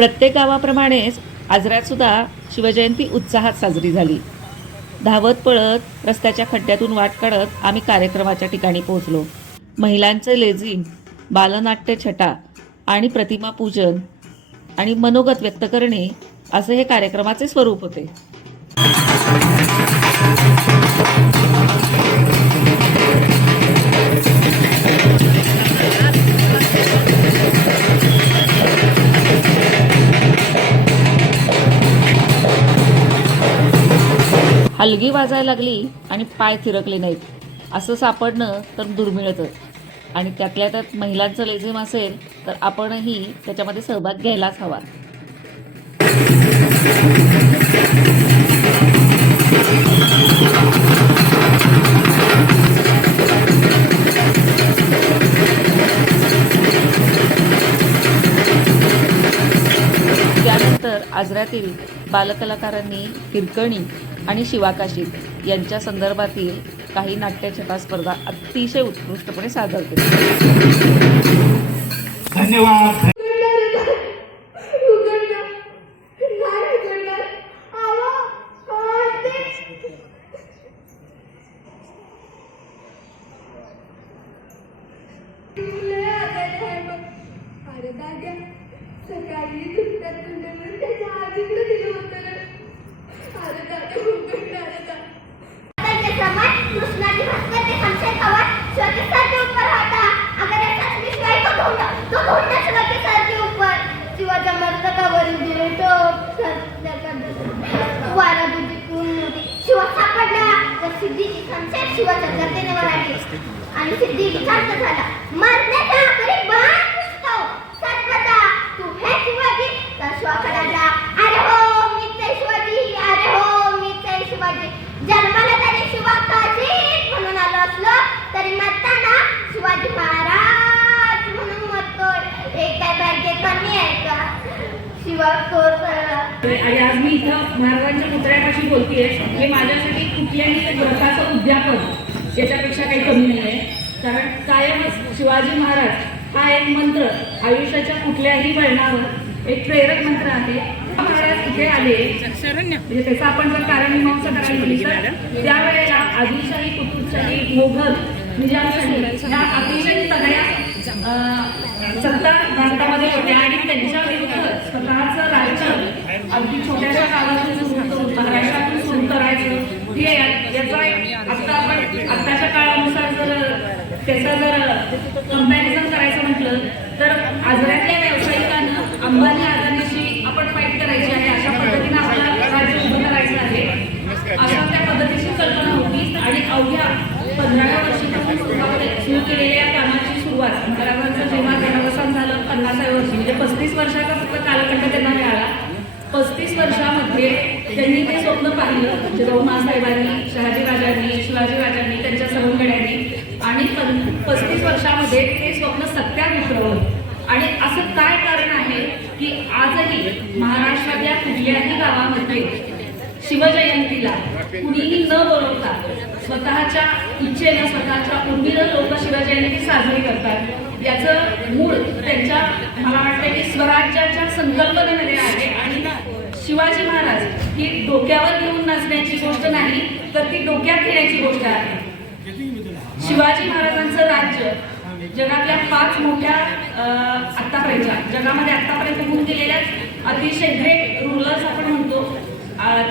प्रत्येक गावाप्रमाणेच आजऱ्यात सुद्धा शिवजयंती उत्साहात साजरी झाली। धावत पळत रस्त्याच्या खड्ड्यातून वाट काढत आम्ही कार्यक्रमाच्या ठिकाणी पोहोचलो। महिलांचे लेझिम, बालनाट्य छटा आणि प्रतिमा पूजन आणि मनोगत व्यक्त करणे असे हे कार्यक्रमाचे स्वरूप होते। हलगी वाजायला लागली आणि पाय थिरकले नाहीत असं सापडणं तर दुर्मिळच। आणि त्यातल्या त्यात महिलांचं लेझिम असेल तर आपणही त्याच्यामध्ये सहभाग घ्यायलाच हवा। त्यानंतर आजऱ्यातील बालकलाकारांनी हिरकणी आणि शिवाकाशी यांच्या संदर्भातील काही नाट्यछटा स्पर्धा अतिशय उत्कृष्टपणे सादर केल्या। धन्यवाद। शिवाच्या गर्दीने वळाली आणि सिद्धी विचारत झाला, मरण्याच्या आखरी बाण पुसतो सत्पथा तू हे शिवाजी तर शिवाकडे जा। अरे हो मीच आहे शिवाजी, अरे हो मीच आहे शिवाजी। जन्माला तरी शिवाकाजी म्हणून आलो असलो तरी मरताना शिवाजी महाराज म्हणून मरतोय। हे काय भाग्य कमी आहे का शिवा तोर। आणि आज मी इथं महाराजांच्या पुतळ्यापाशी बोलतेय। हे माझ्यासाठी कुठल्याही व्रताचं उद्यापन याच्यापेक्षा काही कमी नाही आहे, कारण कायमच शिवाजी महाराज हा एक मंत्र आयुष्याच्या कुठल्याही वळणावर एक प्रेरक मंत्र आहे। महाराज इथे आले म्हणजे त्याचं आपण जर कारण मीमांसा करायला गेली तर त्यावेळेला आदिलशाही, कुतुबशाही, मोघल, निजामशाही ह्या अतिशय सगळ्या सत्ता भारतामध्ये होत्या आणि त्यांच्या विरुद्ध स्वतःचं राज्य अगदी छोट्याशा गावातून महाराष्ट्रातून सुरू करायचं हे याचा आता आपण आत्ताच्या काळानुसार जर त्याचा जर कंपॅरिझन करायचं म्हटलं तर आजऱ्यातल्या व्यावसायिकांना अंबानी अदानीशी आपण फाईट करायची आहे, अशा पद्धतीने आपल्याला राज्य उभं करायचं आहे अशा त्या पद्धतीची कल्पना होती। आणि अवघ्या 15व्या वर्षापासून सुरू केलेल्या या कामाची सुरुवात महाराजांचं जेव्हा देहावसान झालं 50व्या वर्षी म्हणजे 35 वर्षाचा फक्त कालखंड त्यांना मिळाला। 35 वर्षामध्ये त्यांनी ते स्वप्न पाहिलं जिजाऊ माँसाहेबांनी, शहाजी राजांनी, शिवाजी राजांनी, त्यांच्या सवंगड्यांनी आणि 35 वर्षामध्ये ते स्वप्न सत्यात उतरवलं। आणि असं काय कारण आहे की आजही महाराष्ट्रातल्या कुठल्याही गावामध्ये शिवजयंतीला कुणीही न बोलवता स्वतःच्या इच्छेनं, स्वतःच्या उर्मीनं लोक शिवजयंती साजरी करतात। याचं मूळ त्यांच्या मला वाटतं की स्वराज्याच्या संकल्पनेमध्ये आहे। आणि शिवाजी महाराज ही डोक्यावर घेऊन नाचण्याची गोष्ट नाही तर ती डोक्यात घेण्याची गोष्ट आहे। शिवाजी महाराजांचं राज्य जगातल्या 5 मोठ्या आतापर्यंत जगामध्ये आतापर्यंत होऊन गेलेल्या अतिशय ग्रेट रूलर्स आपण म्हणतो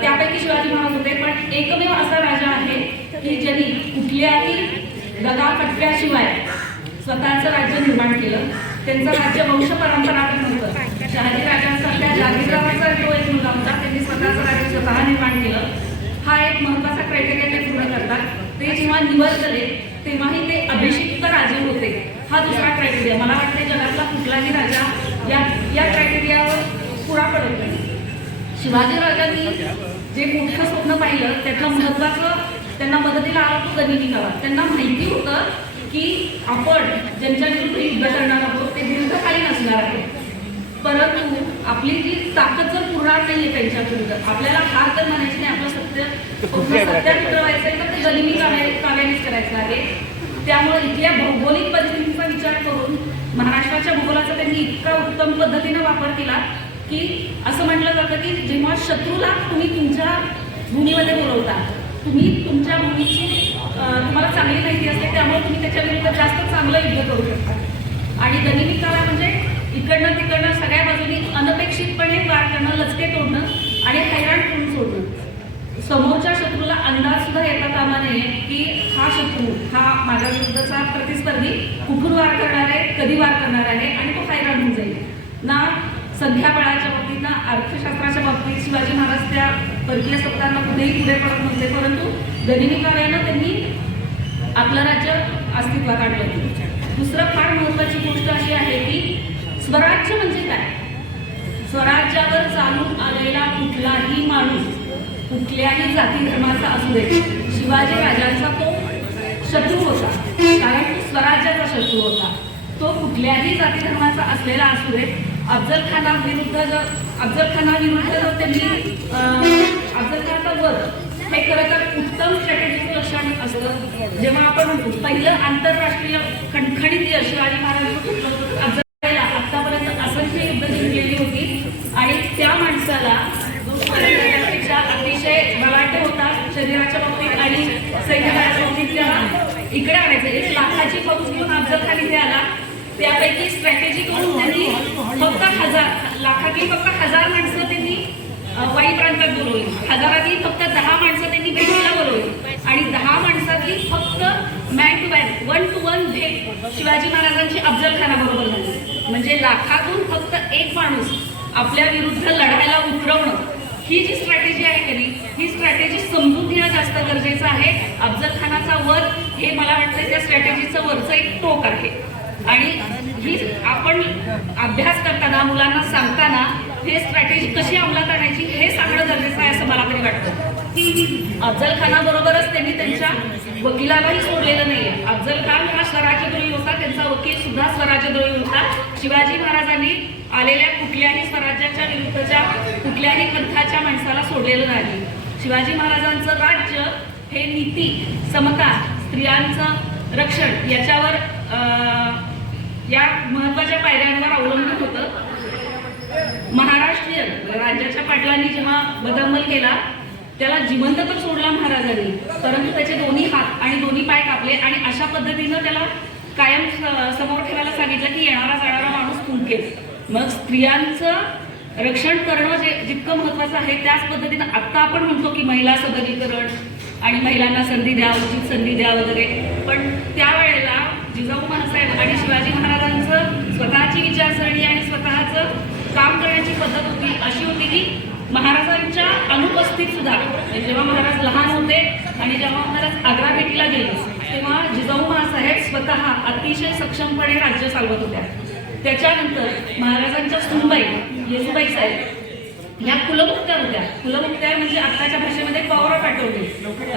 त्यापैकी शिवाजी महाराज होते। पण एकमेव असा राजा आहे की ज्यांनी कुठल्याही दगाफटक्याशिवाय स्वतःचं राज्य निर्माण केलं। त्यांचं राज्य वंश परंपरागत नव्हतं। शहाजी राजांसारख्या जागीरदाराचा तो एक मुलगा होता, त्यांनी स्वतःचं राज्य स्वतः निर्माण केलं। हा एक महत्त्वाचा क्रायटेरिया ते पूर्ण करतात। ते जेव्हा निवडले तेव्हाही ते अभिषिक्त राजे होते, हा दुसरा क्रायटेरिया। मला वाटते जगातला कुठलाही राजा या क्रायटेरियावर पुरा पडत नाही। शिवाजी राजांनी जे मोठं स्वप्न पाहिलं त्यातलं महत्त्वाचं त्यांना मदतीला आला तो गनिमी गावात। त्यांना माहिती होतं की आपण ज्यांच्या विरुद्ध युद्ध करणार आहोत ते दीर्घकालीन असणार आहे, परंतु आपली जी ताकद जर पुरणार नाहीये त्यांच्या विरुद्ध, आपल्याला हार तर म्हणायची नाही, आपलं सत्यात उतरवायचं आहे तर ते गनिमी काव्यानेच करायचं आहे। त्यामुळे इथल्या भौगोलिक परिस्थितीचा विचार करून महाराष्ट्राच्या भूगोलाचा त्यांनी इतका उत्तम पद्धतीने वापर केला की असं म्हटलं जातं की जेव्हा शत्रूला तुम्ही तुमच्या भूमीमध्ये बोलवता, तुम्ही तुमच्या भूमीची तुम्हाला चांगली माहिती असते, त्यामुळे तुम्ही त्याच्या विरुद्ध जास्त चांगलं युद्ध करू शकता. आणि गनिमी काळ म्हणजे इकडनं तिकडनं सगळ्या बाजूनी अनपेक्षितपणे वार करणं, लचके तोडणं आणि हैराण करून सोडणं. समोरच्या शत्रूला अंदाज सुद्धा येता कामा नये की हा शत्रू हा माझ्या विरुद्धचा प्रतिस्पर्धी कुठून वार करणार आहे, कधी वार करणार आहे आणि तो हैराण होऊन जाईल. ना संख्याबळाच्या बाबतीत ना अर्थशास्त्राच्या बाबतीत शिवाजी महाराज त्या परकीय सत्तांना कुठेही पुढे पडत नव्हते, परंतु गनिमी काळानं त्यांनी आपलं राज्य अस्तित्वात आणलं होतं. दुसरं फार महत्त्वाची गोष्ट अशी आहे की स्वराज्य म्हणजे काय. स्वराज्यावर चालून आलेला कुठलाही माणूस कुठल्याही जाती धर्माचा असू दे, शिवाजी राजांचा तो शत्रू होता, कारण तो स्वराज्याचा शत्रू होता. तो कुठल्याही जाती धर्माचा असलेला असू दे. अफजल खानाविरुद्ध जर त्यांनी अफजल खानाचा वध हे खरं तर उत्तम स्ट्रॅटेजिक लक्षण असतं. जेव्हा आपण म्हणतो पहिलं आंतरराष्ट्रीय खणखणीत यश शिवाजी महाराजांचं अफजल आतापर्यंत असंख्य युद्ध जिंकलेली होती आणि त्या माणसाला त्यापेक्षा अतिशय बलाढ्य होता शरीराच्या बाबतीत आणि सैन्यदलाच्या बाबतीत त्याला इकडे आणायचं. 1 लाखाची फौज घेऊन अफजल खान इथे आला. त्यापैकी स्ट्रॅटेजी करून त्यांनी फक्त 1000 माणसं त्यांनी वाई प्रांतात बोलवली. 1000 फक्त 10 माणसं त्यांनी भेटीला बोलवली आणि 10 माणसातली फक्त मॅन टू मॅन 1 to 1 भेट शिवाजी महाराजांची अफजल खानाबरोबर झाली. म्हणजे लाखातून फक्त 1 माणूस आपल्या विरुद्ध लढायला उतरवणं, ही जी स्ट्रॅटेजी आहे की नाही, ही स्ट्रॅटेजी समजून घेणं जास्त गरजेचं आहे. अफजल खानाचा वध हे मला वाटतं त्या स्ट्रॅटेजीचं वरचं एक टोक आहे आणि ही आपण अभ्यास करताना मुलांना सांगताना हे स्ट्रॅटेजी कशी अंमलात आणायची हे सांगणं गरजेचं आहे असं मला तरी वाटतं. अफजल खानाबरोबरच त्यांनी त्यांच्या वकिलालाही सोडलेलं नाहीये. अफजल खान हा स्वराज्यद्रोही होता, त्यांचा वकील सुद्धा स्वराज्यद्रोही होता. शिवाजी महाराजांनी आलेल्या कुठल्याही स्वराज्याच्या विरुद्धच्या कुठल्याही पंथाच्या माणसाला सोडलेलं नाही. शिवाजी महाराजांचं राज्य हे नीती, समता, स्त्रियांचं रक्षण याच्यावर या महत्वाच्या पायऱ्यांवर अवलंबून होतं. महाराष्ट्रीयन राज्याच्या पाटलांनी जेव्हा बदअमल केला त्याला जिवंत तर सोडला महाराजांनी, परंतु त्याचे दोन्ही हात आणि दोन्ही पाय कापले आणि अशा पद्धतीनं त्याला कायम समोर ठेवायला सांगितलं की येणारा जाणारा माणूस तुमकेल. मग स्त्रियांचं रक्षण करणं जितकं महत्वाचं आहे त्याच पद्धतीनं आत्ता आपण म्हणतो की महिला सबलीकरण आणि महिलांना संधी द्या, उचित संधी द्या वगैरे, पण त्यावेळेला जिजाऊ माँसाहेब आणि शिवाजी महाराजांचं स्वतःची विचारसरणी आणि स्वतःचं काम करण्याची पद्धत होती अशी होती की महाराजांच्या अनुपस्थित सुद्धा जेव्हा महाराज लहान होते आणि जेव्हा महाराज आग्रा भेटीला गेले तेव्हा जिजाऊ माँसाहेब स्वतः अतिशय सक्षमपणे राज्य चालवत होत्या. त्याच्यानंतर महाराजांच्या सुनबाई येसूबाई साहेब या कुलमुक्त्या होत्या. कुलमुक्त्या म्हणजे आत्ताच्या भाषेमध्ये पॉवर ऑफ अटॉर्नी.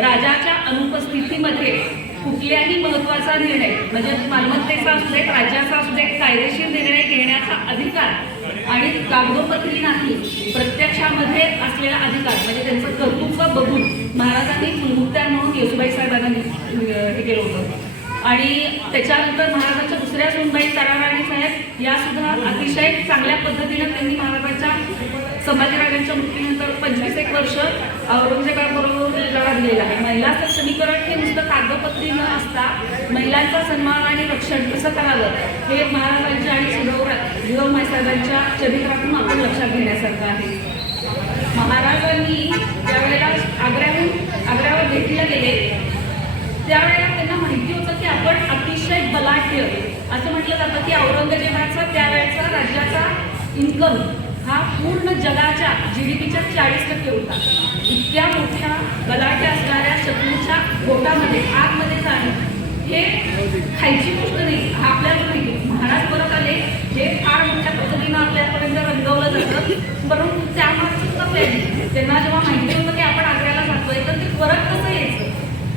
राजाच्या अनुपस्थितीमध्ये कुठल्याही महत्वाचा निर्णय म्हणजे मालमत्तेचा असू दे, राज्याचा असू दे, कायदेशीर निर्णय घेण्याचा अधिकार आणि कागदोपत्री नाही प्रत्यक्षामध्ये असलेला अधिकार म्हणजे त्यांचं कर्तृत्व बघून महाराजांनी कुलमुक्त्या म्हणून येसूबाई साहेबांना हे केलं होतं. आणि त्याच्यानंतर महाराजांच्या दुसऱ्या सुनबाई ताराराणी साहेब या सुद्धा अतिशय चांगल्या पद्धतीनं त्यांनी महाराजांच्या संभाजीराजांच्या मृत्यूनंतर 25 वर्ष औरंगजेबाबरोबर लढा दिलेला आहे. महिला सक्षमीकरण हे नुसतं कागदोपत्री न असता महिलांचा सन्मान आणि रक्षण कसं करावं हे महाराजांच्या आणि जिजाऊ माँसाहेबांच्या चरित्रातून आपण लक्षात घेण्यासारखं आहे. महाराजांनी ज्यावेळेला आग्र्यावर भेटीला गेले त्यावेळेला त्यांना माहिती होतं की आपण अतिशय बलाढ्य असं म्हटलं जातं की औरंगजेबाचा त्यावेळेचा राज्याचा इन्कम हा पूर्ण जगाच्या GDPच्या 40% होता. इतक्या मोठ्या बलाढ्य असणाऱ्या शत्रूच्या गोटामध्ये आतमध्ये जाणं हे खायची गोष्ट नाही. आपल्याला माहिती महाराज परत आले हे फार मोठ्या पद्धतीनं आपल्यापर्यंत रंगवलं जातं, परंतु त्यामागचं प्लॅनिंग त्यांना जेव्हा माहिती होतं की आपण आग्र्याला जातोय तर ते परत कसं यायचं,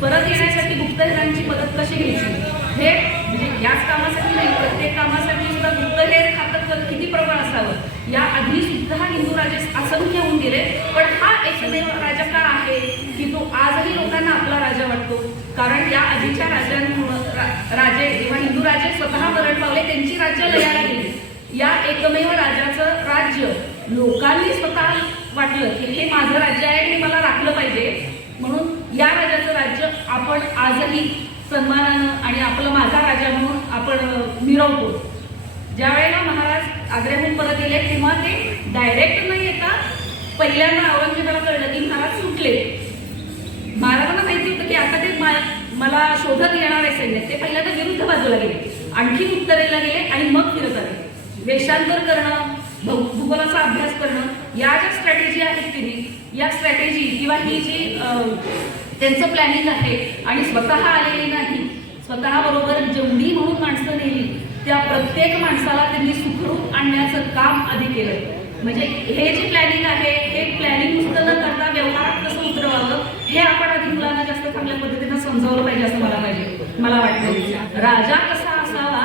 परत येण्यासाठी गुप्तहेरांची मदत कशी घ्यायची हे म्हणजे याच कामासाठी नाही प्रत्येक कामासाठी सुद्धा गुप्तहेर खातं किती प्रबळ असावं या आधी सुद्धा हिंदू राजे असंख्य होऊन गेले. पण हा एकमेव राजा का आहे की तो आजही लोकांना आपला राजा वाटतो, कारण या आधीच्या राजे जेव्हा हिंदू राजे स्वतः मरण पावले त्यांची राज्य लयाला गेली. या एकमेव राजाचं राज्य लोकांनी स्वतः वाटलं की हे माझं राज्य आहे, हे मला राखलं पाहिजे, म्हणून या राजाचं राज्य आपण आजही सन्मानानं आणि आपलं माझा राजा म्हणून आपण मिरवतो. ज्या वेळेला महाराज आग्र्याहून परत गेले तेव्हा ते डायरेक्ट न येता पहिल्यांदा औरंगजेबाला कळलं की महाराज सुटले. महाराजांना माहिती होतं की आता ते मला शोधत येणार आहे सैन्य. ते पहिल्यांदा विरुद्ध बाजूला गेले, आणखी उत्तरेला गेले आणि मग फिरत आले. वेषांतर करणं, भूगोलाचा अभ्यास करणं, या ज्या स्ट्रॅटेजी आहेत तिने, या स्ट्रॅटेजी किंवा ही जी त्यांचं प्लॅनिंग आहे आणि स्वतः आलेली नाही, स्वतः बरोबर जेवढी म्हणून माणसं नेली त्या प्रत्येक माणसाला त्यांनी सुखरूप आणण्याचं काम आधी केलं. म्हणजे हे जे प्लॅनिंग आहे हे प्लॅनिंग नुसतं न करता व्यवहारात कसं उतरवावं हे आपण आधी मुलांना जास्त चांगल्या पद्धतीनं समजावलं पाहिजे असं मला वाटतं. राजा कसा असावा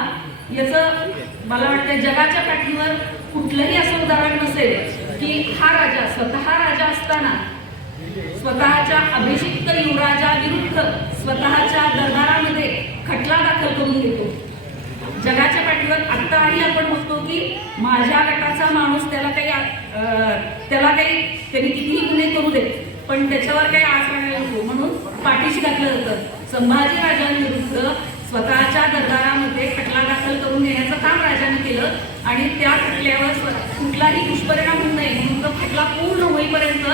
याचं मला वाटतं जगाच्या पाठीवर कुठलंही असं उदाहरण नसेल की हा राजा स्वतः राजा असताना स्वतःच्या अभिषिक्त युवराजाविरुद्ध स्वतःच्या दरबारामध्ये खटला दाखल करून घेतो. जगाच्या पाठीवर आत्ताही आपण बघतो की माझ्या गटाचा माणूस त्याला काही त्यांनी कितीही गुन्हे करू दे पण त्याच्यावर काही आस राहायला नको म्हणून पाठीशी घातलं जातं. संभाजी राजांविरुद्ध स्वतःच्या दरबारामध्ये खटला दाखल करून घेण्याचं काम राजाने केलं आणि त्या खटल्यावर कुठलाही दुष्परिणाम होऊ नये म्हणून तो खटला पूर्ण होईपर्यंत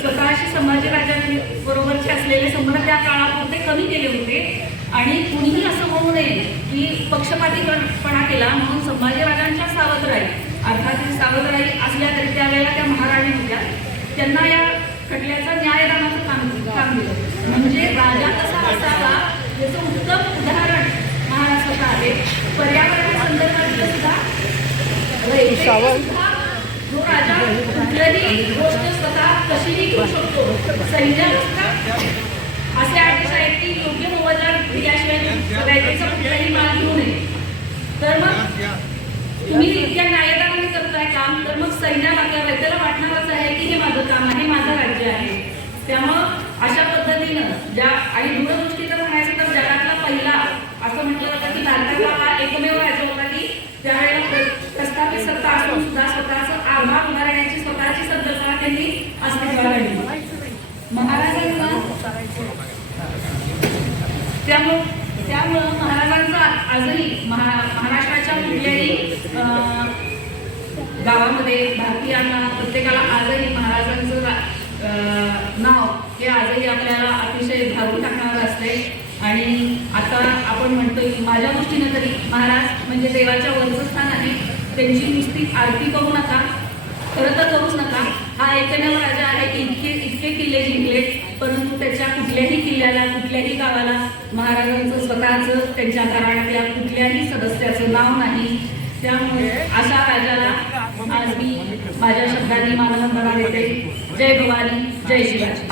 स्वतःशी संभाजी राजांबरोबरचे असलेले संबंध त्या काळापुरते कमी केले होते. आणि कुणीही असं होऊ नये की पक्षपातीपणा केला म्हणून संभाजी राजांच्या सावधराई अर्थात सावधराई असल्या तरी त्यावेळेला त्या महाराणी होत्या, त्यांना या खटल्याचं न्यायदानाचं काम दिलं. म्हणजे राजा कसा असावा याचं उत्तम उदाहरण महाराष्ट्रात आहे. पर्यावरणासंदर्भातलं सुद्धा जो राजा कुठलीही गोष्ट स्वतः कशीही घेऊ शकतो. सैन्यावस्था असे आदेश आहेत की योग्य मोबदला दिल्याशिवाय रयतेचा कुठलाही माल घेऊ नये. तर मग तुम्ही इतक्या न्यायदानाने करताय काम तर मग सैन्याला रयतेला वाटणारच आहे की हे माझं काम आहे, माझं राज्य आहे. त्यामुळं अशा पद्धतीनं ज्या आणि दूरदृष्टीचं म्हणायचं तर जगातला पहिला असं म्हटलं जातं की भारताचा हा एकमेव राज्य होता की त्यावेळेला प्रस्थापित सत्ता असून सुद्धा स्वतःचं आभार उभारण्याची स्वतःची संकल्पना त्यांनी अस्तित्वात आणली. महाराजांना त्यामुळं महाराजांचा आजही महाराष्ट्राच्या कुठल्याही गावामध्ये भारतीयांना प्रत्येकाला आजही महाराजांचं नाव हे आजही आपल्याला अतिशय भारून टाकणारं असते. आणि आता आपण म्हणतोय की माझ्या दृष्टीनं तरी महाराज म्हणजे देवाच्या वरचं स्थान आहे. त्यांची नुसती आरती करू नका, खरं तर करूच नका. हा एकमेव राजा आहे की इतके किल्ले जिंकले परंतु त्याच्या कुठल्याही किल्ल्याला कुठल्याही गावाला महाराजांचं स्वतःचं त्यांच्या घराण्यातल्या कुठल्याही सदस्याचं नाव नाही. त्यामुळे अशा राजाला आज मी माझ्या शब्दांनी मानवंदना देते. जय भवानी, जय शिवाजी.